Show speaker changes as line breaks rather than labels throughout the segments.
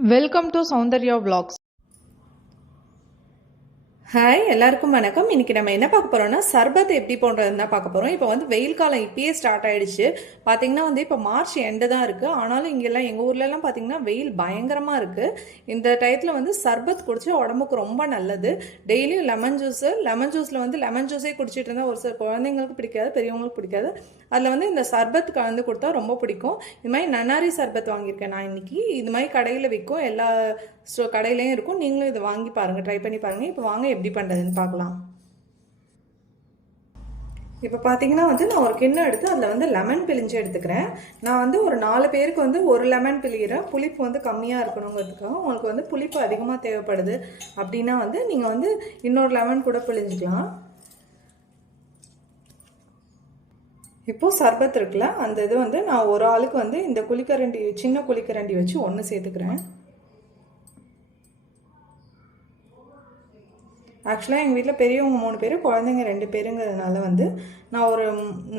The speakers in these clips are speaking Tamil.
Welcome to Sounder Your Vlogs.
Hi எல்லாருக்கும் வணக்கம். இன்றைக்கி நம்ம என்ன பார்க்க போகிறோம்னா சர்பத் எப்படி போடுறதுன்னு தான் பார்க்க போகிறோம் இப்போ வந்து வெயில் காலம் இப்பயே ஸ்டார்ட் ஆகிடுச்சு பார்த்திங்கன்னா வந்து இப்போ மார்ச் எண்டு தான் இருக்குது ஆனாலும் இங்கெல்லாம் எங்கள் ஊர்லலாம் பார்த்திங்கன்னா வெயில் பயங்கரமாக இருக்குது இந்த டயத்தில் வந்து சர்பத் குடிச்சு உடம்புக்கு ரொம்ப நல்லது. டெய்லியும் லெமன் ஜூஸு லெமன் ஜூஸில் வந்து லெமன் ஜூஸே குடிச்சிட்டு இருந்தால் ஒரு சில குழந்தைங்களுக்கு பிடிக்காது பெரியவங்களுக்கு பிடிக்காது. அதில் வந்து இந்த சர்பத் கலந்து கொடுத்தா ரொம்ப பிடிக்கும். இது மாதிரி நன்னாரி சர்பத் வாங்கியிருக்கேன் நான் இன்னைக்கு. இது மாதிரி கடையில் விற்கும். எல்லா ஸ்டோ கடையிலையும் இருக்கும். நீங்களும் இதை வாங்கி பாருங்கள் ட்ரை பண்ணி பாருங்கள் இப்போ வாங்க எப்படி பண்ணுறதுன்னு பார்க்கலாம். இப்போ பார்த்தீங்கன்னா வந்து நான் ஒரு கிண்ணம் எடுத்து அதில் வந்து லெமன் பிழிஞ்சு எடுத்துக்கிறேன். நான் வந்து ஒரு நாலு பேருக்கு வந்து ஒரு லெமன் பிழிகிறேன் புளிப்பு வந்து கம்மியாக இருக்கணுங்கிறதுக்காக உங்களுக்கு வந்து புளிப்பு அதிகமாக தேவைப்படுது அப்படின்னா வந்து நீங்கள் வந்து இன்னொரு லெமன் கூட பிழிஞ்சிக்கலாம். இப்போது சர்பத் இருக்குல்ல அந்த இது வந்து நான் ஒரு ஆளுக்கு வந்து இந்த குளிக்கரண்டி சின்ன குளிக்கரண்டி வச்சு ஒன்று சேர்த்துக்கிறேன். ஆக்சுவலாக எங்கள் வீட்டில் பெரியவங்க மூணு பேர் குழந்தைங்க ரெண்டு பேருங்கிறதுனால வந்து நான் ஒரு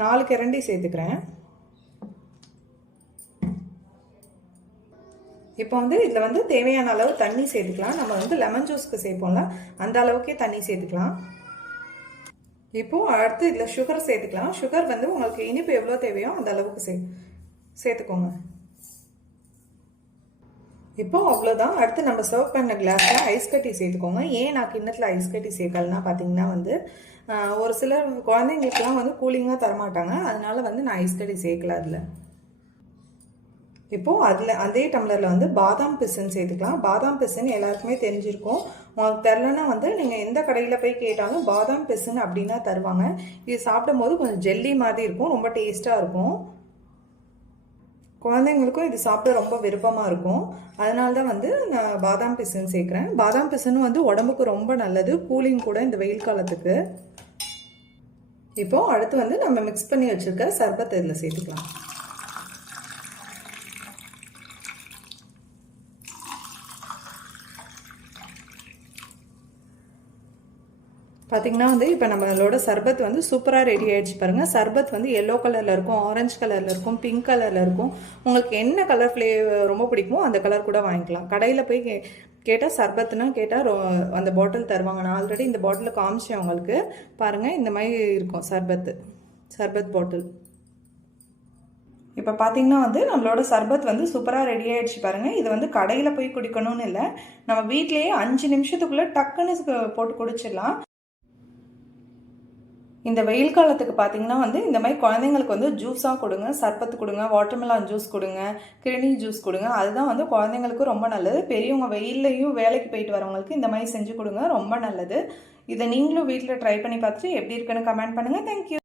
நாலு கிரண்டி சேர்த்துக்கிறேன். இப்போ வந்து இதில் வந்து தேவையான அளவு தண்ணி சேர்த்துக்கலாம். நம்ம வந்து லெமன் ஜூஸ்க்கு சேர்ப்போம்ல அந்த அளவுக்கே தண்ணி சேர்த்துக்கலாம். இப்போது அடுத்து இதில் சுகர் சேர்த்துக்கலாம். சுகர் வந்து உங்களுக்கு இனிப்பு எவ்வளோ தேவையோ அந்த அளவுக்கு சே சேர்த்துக்கோங்க. இப்போ அவ்வளோதான் அடுத்து நம்ம சர்வ் பண்ண கிளாஸில் ஐஸ் கட்டி சேர்த்துக்கோங்க. ஏன் நான் கிண்ணத்தில் ஐஸ் கட்டி சேர்க்கலன்னா பார்த்தீங்கன்னா வந்து ஒரு சிலர் குழந்தைங்களுக்குலாம் வந்து கூலிங்காக தரமாட்டாங்க. அதனால வந்து நான் ஐஸ் கட்டி சேர்க்கல அதில். இப்போது அதில் அதே டம்ளரில் வந்து பாதாம் பிசின் சேர்த்துக்கலாம். பாதாம் பிசின் எல்லாருக்குமே தெரிஞ்சிருக்கும். உங்களுக்கு தெரிலனா வந்து நீங்கள் எந்த கடையில் போய் கேட்டாலும் பாதாம் பிசின் அப்படின்னா தருவாங்க. இது சாப்பிடும்போது கொஞ்சம் ஜெல்லி மாதிரி இருக்கும். ரொம்ப டேஸ்ட்டாக இருக்கும். குழந்தைங்களுக்கும் இது சாப்பிட ரொம்ப விருப்பமாக இருக்கும். அதனால தான் வந்து நான் பாதாம் பிசுன்னு சேர்க்குறேன். பாதாம் பிசுன்னு வந்து உடம்புக்கு ரொம்ப நல்லது. கூலிங் கூட இந்த வெயில் காலத்துக்கு. இப்போது அடுத்து வந்து நம்ம மிக்ஸ் பண்ணி வச்சுருக்க சர்பத் இதில் சேர்த்துக்கலாம். பார்த்தீங்கன்னா வந்து இப்போ நம்மளோட சர்பத் வந்து சூப்பராக ரெடி ஆகிடுச்சு பாருங்கள் சர்பத் வந்து எல்லோ கலரில் இருக்கும் ஆரஞ்சு கலரில் இருக்கும் பிங்க் கலரில் இருக்கும். உங்களுக்கு என்ன கலர் ஃப்ளே ரொம்ப பிடிக்குமோ அந்த கலர் கூட வாங்கிக்கலாம். கடையில் போய் கே கேட்டால் சர்பத்துனா கேட்டால் ரோ அந்த பாட்டில் தருவாங்க. நான் ஆல்ரெடி இந்த பாட்டில் காமிச்சேன் உங்களுக்கு. பாருங்கள் இந்த மாதிரி இருக்கும் சர்பத்து. சர்பத் பாட்டில் இப்போ பார்த்தீங்கன்னா வந்து நம்மளோட சர்பத் வந்து சூப்பராக ரெடி ஆகிடுச்சு பாருங்கள் இது வந்து கடையில் போய் குடிக்கணும்னு இல்லை. நம்ம வீட்டிலேயே அஞ்சு நிமிஷத்துக்குள்ளே டக்குன்னு போட்டு குடிச்சிடலாம். இந்த வெயில் காலத்துக்கு பார்த்தீங்கன்னா வந்து இந்த மாதிரி குழந்தைங்களுக்கு வந்து ஜூஸாக கொடுங்க சர்பத்து கொடுங்க வாட்டர்மெலான் ஜூஸ் கொடுங்க கிருணி ஜூஸ் கொடுங்க. அதுதான் வந்து குழந்தைங்களுக்கு ரொம்ப நல்லது. பெரியவங்க வெயில்லையும் வேலைக்கு போயிட்டு வரவங்களுக்கு இந்த மாதிரி செஞ்சு கொடுங்க ரொம்ப நல்லது. இதை நீங்களும் வீட்டில் ட்ரை பண்ணி பார்த்துட்டு எப்படி இருக்குன்னு கமெண்ட் பண்ணுங்கள் தேங்க்யூ